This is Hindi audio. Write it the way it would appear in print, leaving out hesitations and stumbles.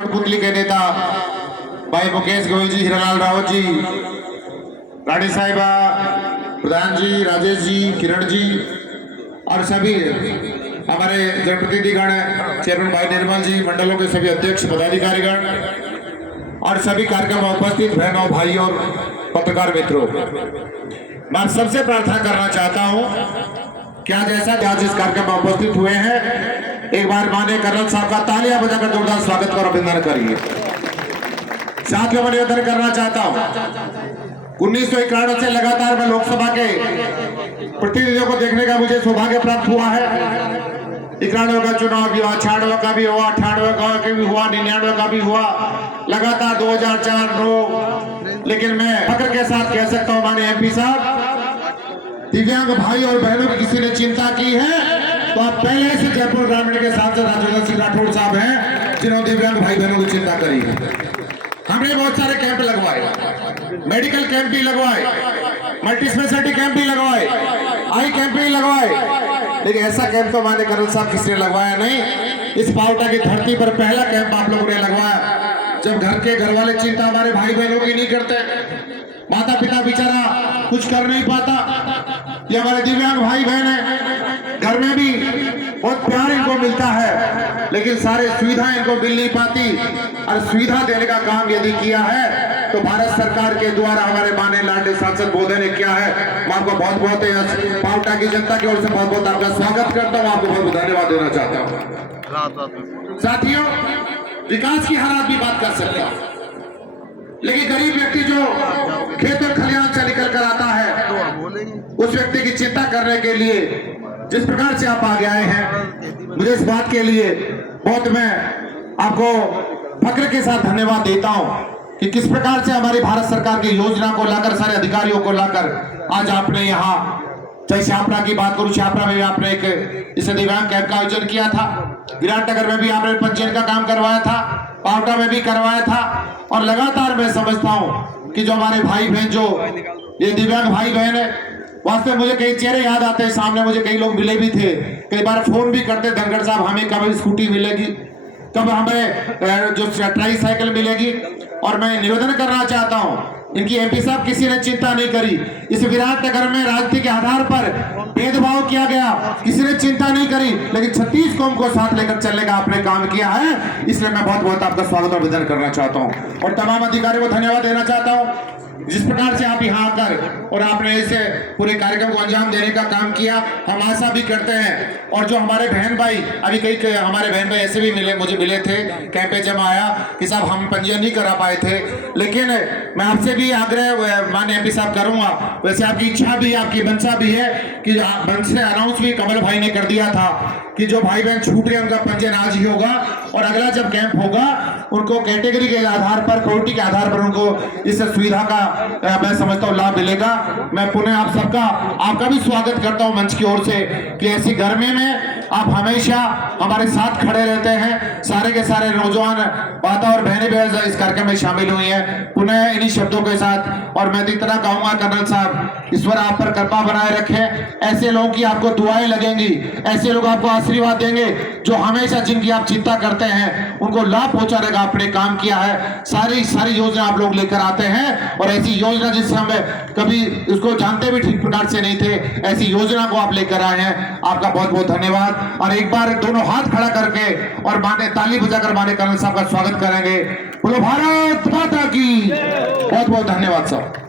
पुतली के नेता भाई मुकेश गोयल जी, हीरालाल रावत जी, रानी साहिबा, प्रधान जी, राजेश जी, किरण जी और सभी हमारे जनप्रतिनिधिगण, चेयरमैन भाई निर्मल जी, मंडलों के सभी अध्यक्ष पदाधिकारीगण और सभी कार्यक्रम में उपस्थित बहनों, भाई और पत्रकार मित्रों, मैं सबसे प्रार्थना करना चाहता हूं कि आज आज इस कार्यक्रम में उपस्थित हुए हैं, एक बार माननीय कर्नल साहब का तालियां बजाकर जोरदार स्वागत और अभिनंदन करिए। साथियों, मैं निवेदन करना चाहता हूं 1991 से लगातार मैं लोकसभा के प्रतिनिधियों को देखने का मुझे सौभाग्य प्राप्त हुआ है। 91 का चुनाव भी हुआ, 96 का भी हुआ, 98 का भी हुआ, 99 का भी हुआ, लगातार 2004, 9। लेकिन मैं फख्र के साथ कह सकता हूं माननीय एमपी साहब, दिव्यांग भाई और बहनों की किसी ने चिंता की है तो आप पहले से जयपुर ग्रामीण के सांसद राजेंद्र सिंह राठौड़ साहब हैं जिन्होंने दिव्यांग भाई बहनों की चिंता करी है। हमने बहुत सारे कैंप लगवाए, मेडिकल कैंप भी लगवाए, मल्टी स्पेशलिटी कैंप भी लगवाए, आई कैंप भी लगवाए, लेकिन ऐसा कैंप तो माननीय कर्नल साहब किसी ने लगवाया नहीं। इस पावटा की धरती पर पहला कैंप आप लोगों ने लगवाया जब घर के घर वाले चिंता हमारे भाई बहनों की नहीं करते, माता पिता बेचारा कुछ कर नहीं पाता, ये हमारे दिव्यांग भाई बहन है, घर में भी बहुत प्यार इनको मिलता है लेकिन सारे सुविधाएं इनको मिल नहीं पाती, और सुविधा देने का काम यदि किया है तो भारत सरकार के द्वारा हमारे माननीय लाडले सांसद महोदय ने किया है। मैं आपको बहुत बहुत पावटा की जनता की ओर से बहुत बहुत आपका स्वागत करता हूँ, आपको बहुत बहुत धन्यवाद देना चाहता हूँ। साथियों, विकास की हर आदमी बात कर सकता है, लेकिन गरीब व्यक्ति जो खेत और खलिहान से निकल कर आता है उस व्यक्ति की चिंता करने के लिए जिस प्रकार से आप आगे आए हैं, मुझे इस बात के लिए बहुत मैं आपको फख्र के साथ धन्यवाद देता हूं कि किस प्रकार से हमारी भारत सरकार की योजना को लाकर, सारे अधिकारियों को लाकर आज आपने यहाँ, चाहे छापरा की बात करूं, छापरा में भी आपने एक इस दिव्यांग कैंप का आयोजन किया था, विराटनगर में भी आपने पंजीयन का काम करवाया था, पावटा में भी करवाया था, और लगातार मैं समझता हूं कि जो हमारे भाई बहन, जो ये दिव्यांग भाई बहन है, वास्तव में मुझे कई चेहरे याद आते हैं, सामने मुझे कई लोग मिले भी थे, कई बार फोन भी करते, धनखड़ साहब हमें कब स्कूटी मिलेगी, कब हमें जो ट्राई साइकिल मिलेगी। और मैं निवेदन करना चाहता हूं, इनकी एमपी साहब किसी ने चिंता नहीं करी, इस विराटनगर में राजनीति के आधार पर भेदभाव किया गया, किसी ने चिंता नहीं करी, लेकिन 36 कौम को साथ लेकर चलने का आपने काम किया है, इसलिए मैं बहुत बहुत आपका स्वागत और अभिनंदन करना चाहता हूं और तमाम अधिकारियों को धन्यवाद देना चाहता हूं जिस प्रकार से आप यहाँ आकर और आपने इसे पूरे कार्यक्रम को अंजाम देने का काम किया। हम आशा भी करते हैं, और जो हमारे बहन भाई, अभी कई हमारे बहन भाई ऐसे भी मुझे मिले थे कैंप पे जब आया कि साहब हम पंजीयन नहीं करा पाए थे, लेकिन मैं आपसे भी आग्रह माननीय एमपी साहब करूंगा, वैसे आपकी इच्छा भी, आपकी मंशा भी है कि मंच से अनाउंस भी कमल भाई ने कर दिया था कि जो भाई बहन छूट रहे उनका पंजीयन आज ही होगा, और अगला जब कैंप होगा उनको कैटेगरी के आधार पर, क्वालिटी के आधार पर उनको इस सुविधा का मैं समझता हूँ लाभ मिलेगा। मैं पुनः आप सबका, आपका भी स्वागत करता हूँ मंच की ओर से कि ऐसी गर्मी में आप हमेशा हमारे साथ खड़े रहते हैं। सारे के सारे नौजवान माता और बहनें भी इस कार्यक्रम में शामिल हुई हैं। पुनः इन्हीं शब्दों के साथ और मैं इतना कहूंगा, कर्नल साहब ईश्वर आप पर कृपा बनाए रखे, ऐसे लोगों की आपको दुआएं लगेंगी, ऐसे लोग आपको आशीर्वाद देंगे जो हमेशा जिनकी आप चिंता करते हैं उनको लाभ पहुंचाने का आपने काम किया है। सारी योजना आप लोग लेकर आते हैं, और ऐसी योजना जिससे हमें कभी उसको जानते भी ठीक प्रकार से नहीं थे, ऐसी योजना को आप लेकर आए हैं, आपका बहुत बहुत धन्यवाद। और एक बार दोनों हाथ खड़ा करके और माने ताली बजाकर माने कर्नल साहब का स्वागत करेंगे। बोलो भारत माता की। बहुत बहुत धन्यवाद साहब।